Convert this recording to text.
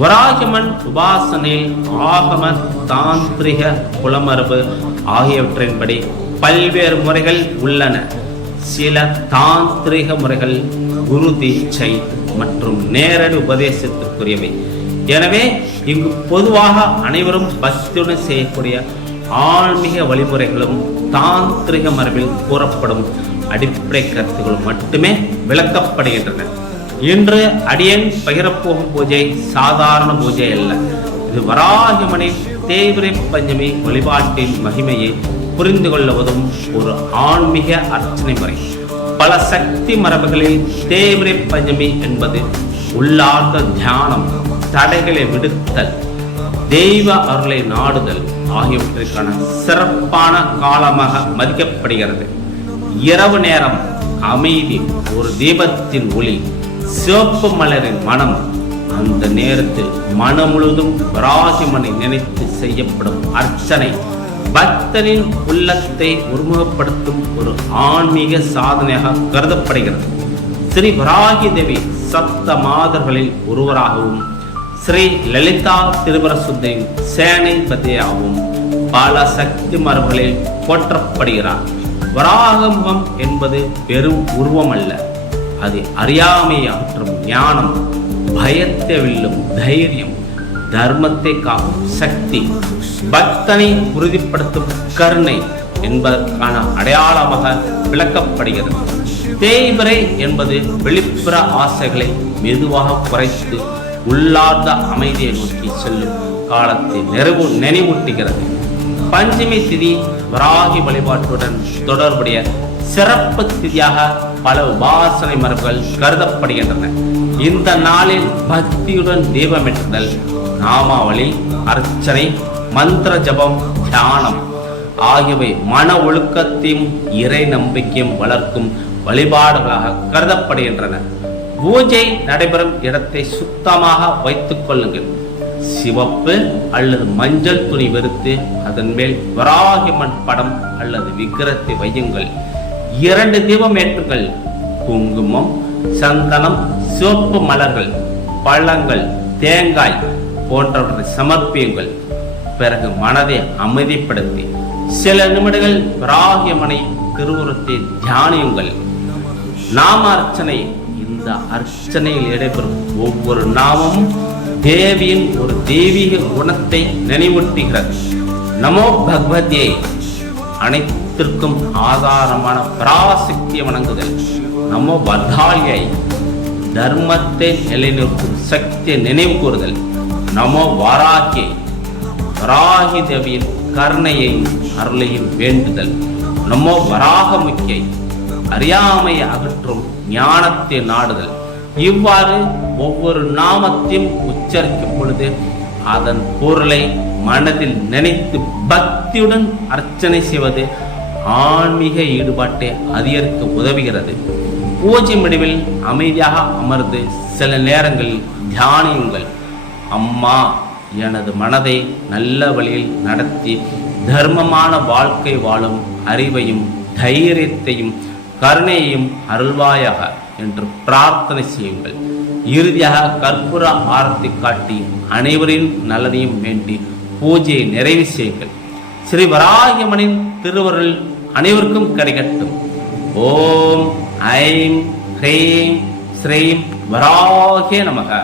வராகியம்மன் உபாசனையில் ஆகம தாந்திரிக குலமரபு ஆகியவற்றின்படி பல்வேறு முறைகள் உள்ளன. சில தாந்திரிக முறைகள் குரு தீட்சை மற்றும் நேரடி உபதேசத்திற்குரியவை. எனவே இங்கு பொதுவாக அனைவரும் பக்தியுடன் செய்யக்கூடிய ஆன்மீக வழிமுறைகளும் தாந்திரிக மரபில் கூறப்படும் அடிப்படை கருத்துக்கள் மட்டுமே விளக்கப்படுகின்றன. இன்று அடியன் பகிரப்போகும் பூஜை சாதாரண பூஜை அல்ல. இது வராகியம்மனின் தேய்பிறை பஞ்சமி வழிபாட்டின் மகிமையை புரிந்து கொள்வதும் ஒரு ஆன்மீக அர்ச்சனை முறை. பல சக்தி மரபுகளில் தேய்பிறை பஞ்சமி என்பது உள்ளார்ந்த தியானம், தடைகளை விடுத்தல், தெய்வ அருளை நாடுதல் ஆகியவற்றிற்கான சிறப்பான காலமாக மதிக்கப்படுகிறது. இரவு நேரம் அமைதி, ஒரு தீபத்தின் ஒளி, சிவப்பு மலரின் மனம். அந்த நேரத்தில் மனம் முழுவதும் வராகியம்மனை நினைத்து செய்யப்படும் அர்ச்சனை பக்தனின் உள்ளத்தை ஒருமுகப்படுத்தும் ஒரு ஆன்மீக சாதனையாக கருதப்படுகிறது. ஸ்ரீ வராகி தேவி சப்த மாதர்களில் ஒருவராகவும் ஸ்ரீ லலிதா திரிபுரசுந்தரின் சேனைபதியாகவும் பல சக்தி மரபுகளில் போற்றப்படுகிறார். வராகமுகம் என்பது வெறும் உருவம் அல்ல, அது அறியாமையை அகற்றும் ஞானம், பயத்தை வெல்லும் தைரியம், தர்மத்தை காக்கும் சக்தி, பக்தனை உறுதிப்படுத்தும் கருணை என்பதற்கான அடையாளமாக விளக்கப்படுகிறது. தேய்பிறை என்பது வெளிப்புற ஆசைகளை மெதுவாக குறைத்து உள்ளார்ந்த அமைதியை நோக்கி செல்லும் காலத்தை நினைவூட்டுகிறது. பஞ்சமி திதி வராகி வழிபாட்டுடன் தொடர்புடைய சிறப்பு திதியாக பல உபாசனை மரபுகள் கருதப்படுகின்றன. இந்த நாளில் பக்தியுடன் தீபமேற்றுதல், நாமாவளி, அர்ச்சனை, மந்திர ஜபம், தியானம் ஆகியவை மன ஒழுக்கத்தையும் இறை நம்பிக்கையும் வளர்க்கும் வழிபாடுகளாக கருதப்படுகின்றன. பூஜை நடைபெறும் இடத்தை சுத்தமாக வைத்துக் கொள்ளுங்கள். சிவப்பு அல்லது மஞ்சள் துணி வெறுத்து அதன் மேல் வராகியம்மன் படம் அல்லது விக்கிரத்தை வையுங்கள். 2 தீபம் ஏற்றுங்கள். குங்குமம், சந்தனம், சிவப்பு மலர்கள், பழங்கள், தேங்காய் போன்றவற்றை சமர்ப்பியுங்கள். பிறகு மனதை அமைதிப்படுத்தி சில நிமிடங்கள் வராகியம்மனை திருவுருவத்தை தியானியுங்கள். நாம அர்ச்சனை. இந்த அர்ச்சனையில் நடைபெறும் ஒவ்வொரு நாமமும் தேவியின் ஒரு தெய்வீக குணத்தை நினைவூட்டுகிறது. நமோ பகவதியே, அனைத்திற்கும் ஆதாரமான பராசக்தியை வணங்குதல். நமோ வர்தாளியை, தர்மத்தை நிலைநிறுத்தும் சக்தியை நினைவு கூறுதல். நமோ வாராகியை, வராகி தேவியின் கருணையையும் அருளையும் வேண்டுதல். நமோ வராகமுக்கியை, அறியாமையை அகற்றும் ஞானத்தை நாடுதல். இவ்வாறு ஒவ்வொரு நாமத்தையும் உச்சரிக்கும் பொழுது அதன் பொருளை மனதில் நினைத்து பக்தியுடன் அர்ச்சனை செய்வது ஆன்மீக ஈடுபாட்டை அதிகரிக்க உதவுகிறது. பூஜை முடிவில் அமைதியாக அமர்ந்து சில நேரங்களில் தியானியுங்கள். அம்மா, எனது மனதை நல்ல வழியில் நடத்தி தர்மமான வாழ்க்கை வாழும் அறிவையும் தைரியத்தையும் கருணையையும் அருள்வாயாக என்று பிரார்த்தனை செய்யுங்கள். இறுதியாக கற்பூர ஆரத்தி காட்டி அனைவரின் நலனையும் வேண்டி பூஜையை நிறைவு செய்யுங்கள். ஸ்ரீ வராகியம்மனின் திருவருள் அனைவருக்கும் கிடைக்கட்டும். ஓம் ஐம் ஹ்ரீம் ஸ்ரீம் வராகிய நமக.